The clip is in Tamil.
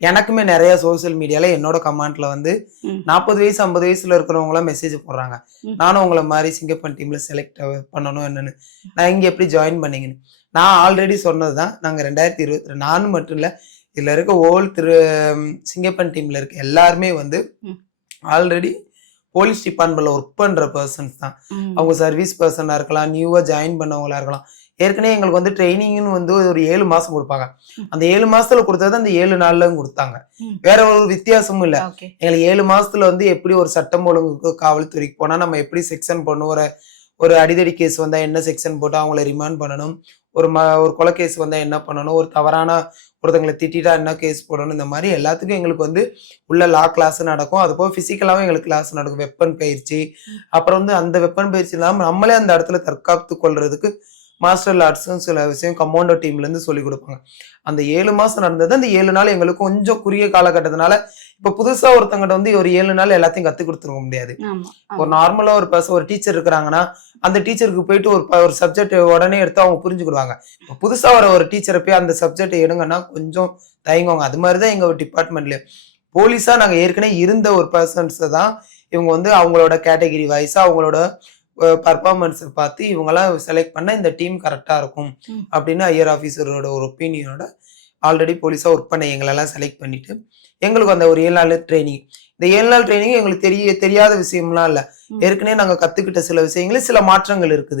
எனக்குமே நிறைய சோசியல் மீடியால என்னோட கமெண்ட்ல வந்து ம். 40 வயசு 50 வயசுல இருக்கிறவங்க எல்லாம் மெசேஜ் போடுறாங்க. ம். நானும் உங்கள மாரி சிங்கப்பன் டீம்ல செலக்ட் பண்ணணும் என்னன்னு. நான் இங்க எப்படி ஜாயின் பண்ணீங்கன்னு. நான் ஆல்ரெடி சொன்னதுதான். நாங்க 2020 நானும் மட்டும் இல்ல. இதுல இருக்க சிங்கப்பன் டீம்ல இருக்க எல்லாருமே வந்து ம். ஆல்ரெடி போலீஸ் டிபார்ட்மெண்ட்ல ஒர்க் பண்ற பர்சன்ஸ் தான். ம். அவங்க சர்வீஸ் பர்சனா இருக்கலாம், நியூவா ஜாயின் பண்ணவங்களா இருக்கலாம். ஏற்கனவே எங்களுக்கு வந்து ட்ரைனிங்னு வந்து ஒரு 7 மாசம் குடுப்பாங்க. ம். அந்த 7 மாசத்துல குடுத்தது அந்த 7 நாள்லயும் குடுத்தாங்க. ம். வேற ஒரு வித்தியாசமும் இல்ல. ஓகே. எங்களுக்கு 7 மாசத்துல வந்து எப்படி ஒரு சட்டம் ஒழுங்குக்கு காவல்துறைக்கு போனா நம்ம எப்படி செக்ஷன் பண்ணணும், ஒரு அடிதடி கேஸ் வந்தா என்ன செக்ஷன் போட்டு அவங்கள ரிமாண்ட் பண்ணணும், ஒரு கொலை கேஸ் வந்தா என்ன பண்ணணும், ஒரு தவறான ஒருத்தங்களை திட்டிட்டா என்ன கேஸ் போடணும், இந்த மாதிரி எல்லாத்துக்கும் எங்களுக்கு வந்து உள்ள லா கிளாஸ் நடக்கும். அது போக பிசிக்கலாவும் எங்களுக்கு கிளாஸ் நடக்கும். வெப்பன் பயிற்சி, அப்புறம் வந்து அந்த வெப்பன் பயிற்சி இல்லாம நம்மளே அந்த இடத்துல தற்காத்து கொள்றதுக்கு மாஸ்டர் ஆர்ட்ஸும் சில விஷயம் கமாண்டோ டீம்ல இருந்து சொல்லி கொடுப்பாங்க. அந்த 7 மாசம் நடந்தது. அந்த 7 நாள் எங்களுக்கு கொஞ்சம் குறுகிய காலகட்டத்தினால இப்ப புதுசா ஒருத்தங்கிட்ட வந்து ஒரு 7 நாள் எல்லாத்தையும் கத்து கொடுத்துருக்க முடியாது. ஆமா, ஒரு ஆமா. நார்மலா ஒரு டீச்சர் இருக்கிறாங்கன்னா அந்த டீச்சருக்கு போயிட்டு ஒரு சப்ஜெக்ட் உடனே எடுத்து அவங்க புரிஞ்சுக்கிடுவாங்க. இப்ப புதுசா ஒரு டீச்சரை போய் அந்த சப்ஜெக்ட் எடுங்கன்னா கொஞ்சம் தயங்குவாங்க. அது மாதிரிதான் எங்க டிபார்ட்மெண்ட்ல போலீஸா நாங்க ஏற்கனவே இருந்த ஒரு பர்சன்ஸ் தான் இவங்க வந்து அவங்களோட கேட்டகரி வைஸா அவங்களோட பர்ஃபார்மன்ஸ் பார்த்து இவங்கெல்லாம் செலக்ட் பண்ண இந்த டீம் கரெக்டா இருக்கும் ம். அப்படின்னு ஹையர் ஆஃபீஸரோட ஒரு ஒப்பீனியனோட ஆல்ரெடி போலீஸா ஒர்க் பண்ண எங்களெல்லாம் செலக்ட் பண்ணிட்டு எங்களுக்கு அந்த ஒரு 7 நாள் ட்ரைனிங். இந்த 7 நாள் ட்ரைனிங் எங்களுக்கு தெரியாத விஷயம்லாம் இல்ல. ம். ஏற்கனவே நாங்க கத்துக்கிட்ட சில விஷயங்களே சில மாற்றங்கள் இருக்குது.